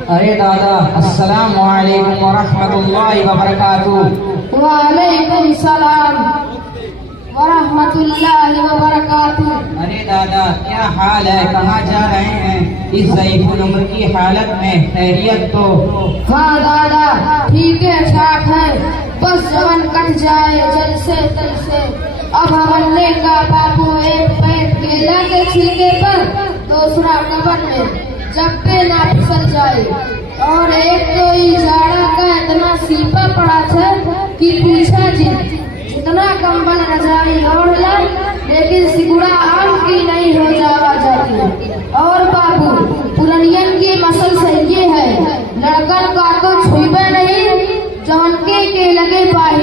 अरे दादा, अस्सलाम वालेकुम व रहमतुल्लाहि व बरकातुहू। वालेकुम सलाम व रहमतुल्लाहि व बरकातुहू। अरे दादा, क्या हाल है? कहाँ जा रहे हैं इस ज़ईफ़ुल उम्र की हालत में? खैरियत तो? हाँ दादा, ठीक है, ठाक है, बस जवन कट जाए जैसे तैसे। अब हमने का बाबू एक पैर केला के छिलके पर, दूसरा कबर में जब पे ना फिसल जाए। और एक तो इजाड़ा का इतना सीपा पड़ा था कि पूछा जी, जितना कंबल रजाई ओढ़ ला लेकिन सिकुड़ा आम की नहीं हो जावा जाती। और बाबू पुरनियन की मसल सही है, लड़कन का तो छुईबे नहीं जवनके के लगे पाही,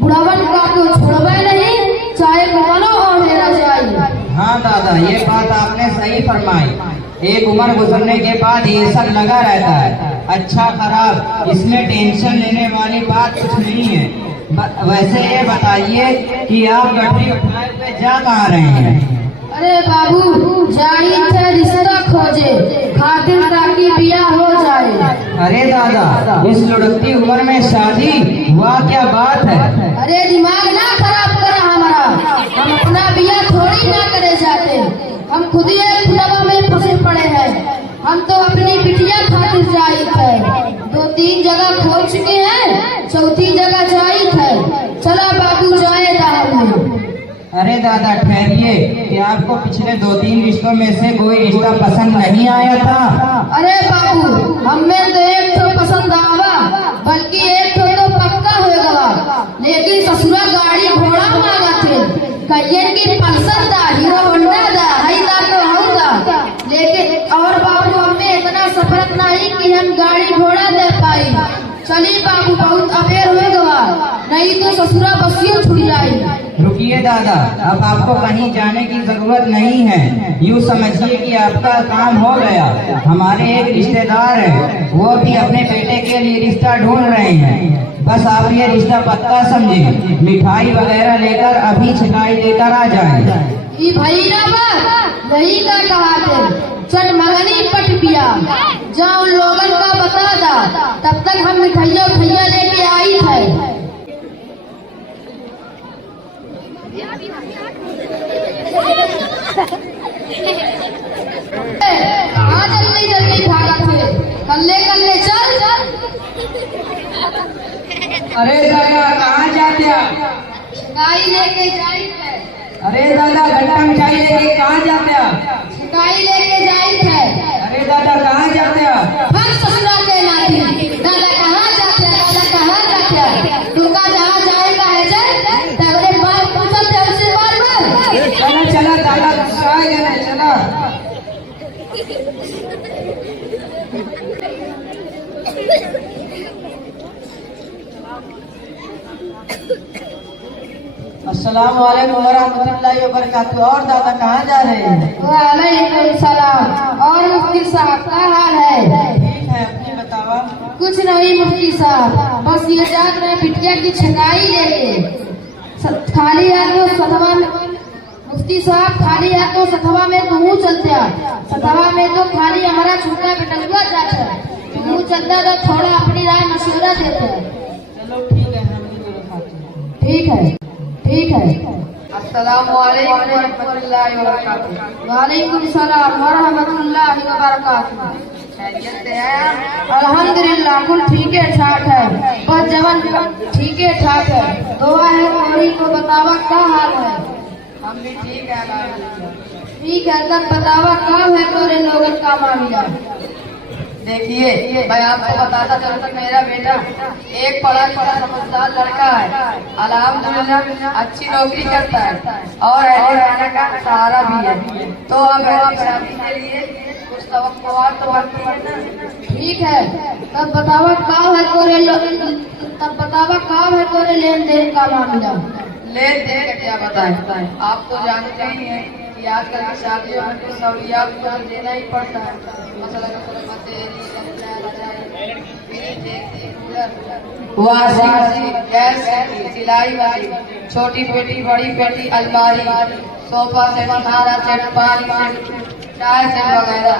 बुढ़वन का तो छोड़बे नहीं चाहे कौनो ओढ़े रजाई। हाँ दादा, ये बात आपने सही फरमाई। एक उम्र गुजरने के बाद ये सब लगा रहता है, अच्छा खराब, इसमें टेंशन लेने वाली बात कुछ नहीं है। वैसे ये बताइए कि आप गठरी उठाए पे जा कहाँ रहे हैं? अरे बाबू, जाई थे रिश्ता खोजे खातिर ताकि बियाह हो जाए। अरे दादा, इस लुढ़कती उम्र में शादी, हुआ क्या बात है? अरे दिमाग ना खराब करा हमारा, हम अपना बियाह थोड़ी ना करे जाते, हम खुद ही एक खुदवा में फंसे पड़े हैं। हम तो अपनी बिटिया खातिर जाई थे, 2-3 जगह खोल चुके हैं, चौथी जगह जाई थे। चला बाबू जाए दाहू। अरे दादा ठहरिए, कि आपको पिछले 2-3 रिश्तों में से कोई रिश्ता पसंद नहीं आया था? अरे बाबू, हमें तो एक तो पसंद आवा, बल्कि एक तो पक्का होगा, लेकिन ससुरा गाड़ी घोड़ा मांगा थे, कहिए की पल्सर दा, हीरो होंडा दा, हई दा तो हम दा। लेकिन और बाबू, हमें इतना सफरत नहीं कि हम गाड़ी घोड़ा दे पाई। चली बाबू, बहुत अबेर हो गवा, नहीं तो ससुरा बसियों छुट जाए। रुकिए दादा, अब आपको कहीं जाने की जरूरत नहीं है। यूँ समझिए कि आपका काम हो गया। हमारे एक रिश्तेदार हैं, वो भी अपने बेटे के लिए रिश्ता ढूंढ रहे हैं। बस आप ये रिश्ता पक्का समझे, मिठाई वगैरह लेकर अभी छिटाई देकर आ जाएं। भाई ना बात यही का कहा थे, चल मगनी पट पिया जाओ लोगन का बता दा, तब तक हम मिठाइया भैया लेके आई थे। हाँ जल्दी जल्दी भागा थे, कल्ले कल्ले चल। अरे दादा, कहाँ जाते आप? गाय लेके जाई थे। अरे दादा, घंटा मिठाई लेके कहाँ जाते आप? गाय लेके जाई थे। अरे दादा, कहाँ जाते आप? हम ससुरा के नाती, दादा कहाँ जाते हैं, दादा कहाँ जाते हैं, तुमका जहाँ जाएगा है जाए, तेरे बाप पूछल थे उससे बार बार। चला चला दादा, गुस्सा आ गया ना, चला। अस्सलाम वालेकुम वरहमतुल्लाहि वबरकातुहू। और दादा कहाँ जा रहे हैं? वालेकुम सलाम। और मुफ्ती साहब क्या हाल है? ठीक है, अपनी बतावा। कुछ नहीं मुफ्ती साहब, बस ये जात में बिटिया की छकाई लेके खाली हाथों सतवा में। मुफ्ती साहब, खाली हाथों सतवा में तू चलते, सतवा में तो खाली हमारा छोटा बेटलुआ जाता है, तू चलता तो थोड़ा अपनी राय मशवरा देते। चलो ठीक है, हम भी दोनों खाते हैं। ठीक है, ठीक है। अस्सलाम वालेकुम वरहमतुल्लाहि वबरकातुहू। वालेकुम सलाम व रहमतुल्लाहि व बरकातुहू। खैरियत से हैं? अल्हम्दुलिल्लाह, कुल ठीक है ठाक है, बस जवन ठीक है ठाक है। दुआ है कोई को बतावा क्या हाल है? हम भी ठीक है अल्हम्दुलिल्लाह। ठीक है, तब बतावा क्या है तोरे लोगन का मामला? देखिए, मैं आपको बताता चलूं कि मेरा बेटा एक पढ़ा लिखा समझदार लड़का है, अल्हम्दुलिल्लाह अच्छी नौकरी करता है और खाने का सहारा भी है। तो अब शादी के लिए कुछ तवक्कुआत तो बनती है ना। ठीक है, तब बतावा क्या है तोरे लेन देन का मामला? लेन देन का क्या बताएं, आप तो जानते ही हैं कि आजकल की शादियों में तो सहूलियात को देना ही पड़ता है। मसलन गैस, सिलाई वाली, छोटी पेटी, बड़ी पेटी, अलमारी, सोफा सेट, खाना सेट, पानी सेट, चाय से वगैरह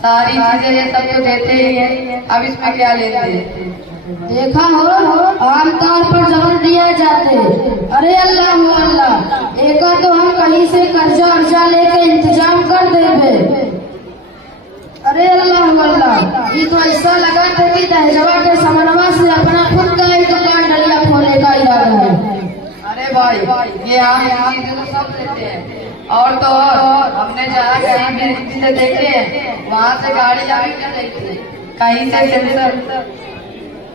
सारी चीजें ये सब तो देते ही हैं, अब इसमें क्या लेते हैं? देखा हो आमतौर पर जबल दिया जाते। अरे अल्लाह हो अल्लाह, एका तो हम कहीं से कर्जा अर्जा लेके इंतजाम कर देबे। अरे अल्लाह हो अल्लाह, ये तो ऐसा लगा था कि दहजवा के समनवा से अपना खुद का एक दुकान डलिया खोले का इरादा है। अरे भाई ये आम चीजें तो सब लेते हैं, और तो और हमने जहाँ कहीं भी चीजें देखे हैं वहाँ से गाड़ी भी क्या देखी, कहीं से सेंसर,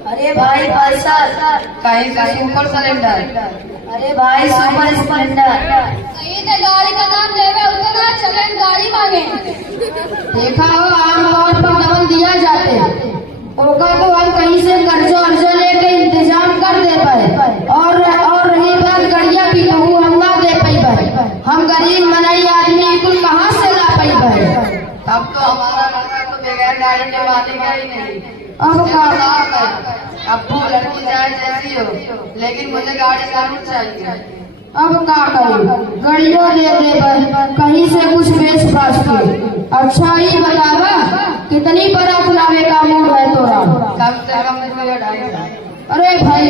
अरे भाई पल्सर, कहीं से सुपर सिलेंडर, अरे भाई सुपर स्प्लेंडर। कहीं से गाड़ी का नाम लेवे उतना चले गाड़ी मांगे। देखा हो आमतौर पर डबल दिया जाते, ओका तो हम कहीं से कर्जा अर्जा लेके इंतजाम कर दे पाए, और रही बात गड़िया भी तो हम ना दे पाई। हम गरीब मनाई आदमी कुल कहाँ से ला पाई। तब तो हमारा लड़का तो बगैर गाड़ी के मानेगा ही नहीं। अब का अब्बू लड़की चाहे जैसी हो, लेकिन मुझे गाड़ी जरूर चाहिए। अब का करी, गड़ियों दे दे कहीं से कुछ बेच बाच के। अच्छा ही बतावा कितनी बारात लावे का मूड है तोरा? कम से कम 2.5। अरे भाई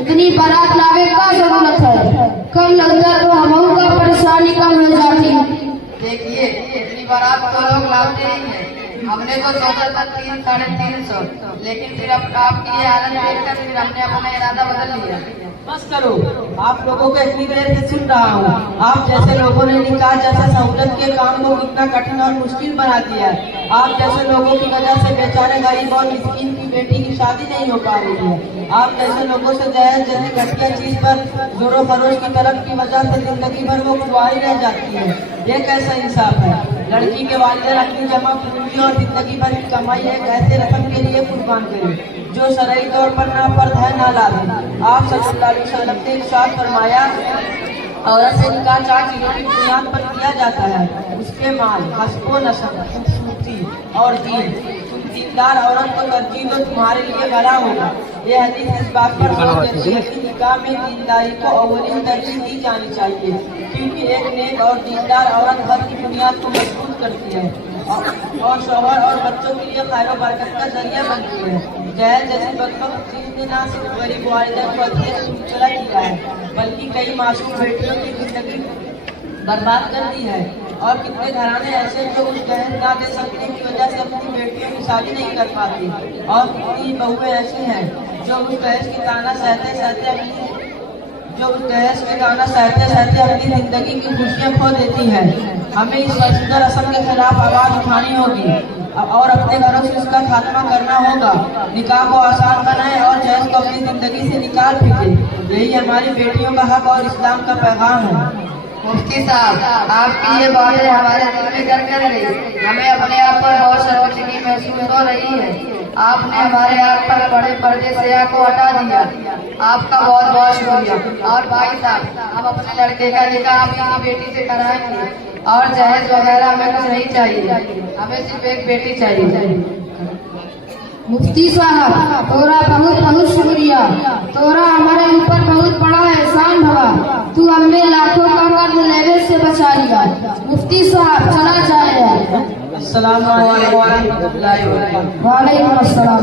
इतनी बारात लावे का जरूरत है? कल लगता तो हम का परेशानी कम हो जाती। देखिए इतनी बारात तो लोग लाते ही हैं, हमने तो सोचा था 300-350, लेकिन फिर अब आपकी ये हालत देखकर फिर हमने अपना इरादा बदल लिया। बस करो, आप लोगों को इतनी देर से सुन रहा हूँ। आप जैसे लोगों ने निकाह जैसा सहूलत के काम को कितना कठिन और मुश्किल बना दिया है। आप जैसे लोगों की वजह से बेचारे गरीब और मिस्कीन की बेटी की शादी नहीं हो पा रही है। आप जैसे लोगों से दहेज जैसी घटिया चीज पर जोरों खरोश की तरफ की वजह से जिंदगी भर वो कुंवारी रह जाती है। ये कैसा इंसाफ है? लड़की के वालिदैन अपनी जमा पूंजी और जिंदगी भर की कमाई एक ऐसे रकम के लिए कुर्बान करें जो शरई तौर पर ना फर्ज है ना लाजिम। आप सल्लल्लाहु अलैहि वसल्लम ने इरशाद फरमाया, औरत से निकाह 4 चीजों की बुनियाद पर किया जाता है, उसके माल, हस्बो नसब, खूबसूरती और दीन। तुम दीनदार औरत को तरजीह दो, तुम्हारे लिए भला होगा। ये हदीस इस बात पर जोर देती है कि निकाह में दीनदारी को अव्वलीन तरजीह दी जानी चाहिए, क्योंकि एक नेक और दीनदार औरत घर की बुनियाद को मजबूत करती है और शौहर और बच्चों के लिए खैर और बरकत का जरिया बनती है। दहेज जैसी बदबख्त चीज ने न सिर्फ गरीब वालिदैन को अतिरिक्त मुबतला किया है, बल्कि कई मासूम बेटियों की जिंदगी बर्बाद कर दी है। और कितने घराने ऐसे जो उस दहेज ना दे सकने की वजह से अपनी बेटियों की शादी नहीं कर पाती, और कितनी बहुएं ऐसी हैं जो उस दहेज की ताना सहते सहते अपनी जिंदगी की खुशियां खो देती है। हमें इस फर्जीदा रस्म के खिलाफ आवाज उठानी होगी और अपने घरों से इसका खात्मा करना होगा। निकाह को आसान बनाएं और दहेज को अपनी जिंदगी से निकाल फेंकें। यही हमारी बेटियों का हक और इस्लाम का पैगाम है। मुफ्ती साहब, आपकी ये बातें हमारे दिल में घर कर गई। हमें अपने आप पर बहुत शर्मिंदगी महसूस हो रही है। आपने हमारे आप पर बड़े पर्दे से को हटा दिया, आपका बहुत बहुत शुक्रिया। और भाई साहब, हम अपने लड़के का निकाह अपनी बेटी से कराएंगे, और दहेज वगैरह हमें कुछ नहीं चाहिए, हमें सिर्फ एक बेटी चाहिए। मुफ्ती साहब तोरा बहुत बहुत शुक्रिया, तोरा हमारे ऊपर बहुत बड़ा एहसान हुआ। तू हमें लाखों का कर्ज लेने से बचा लिया। मुफ्ती साहब चला जाए। अस्सलाम वालेकुम। वालेकुम अस्सलाम।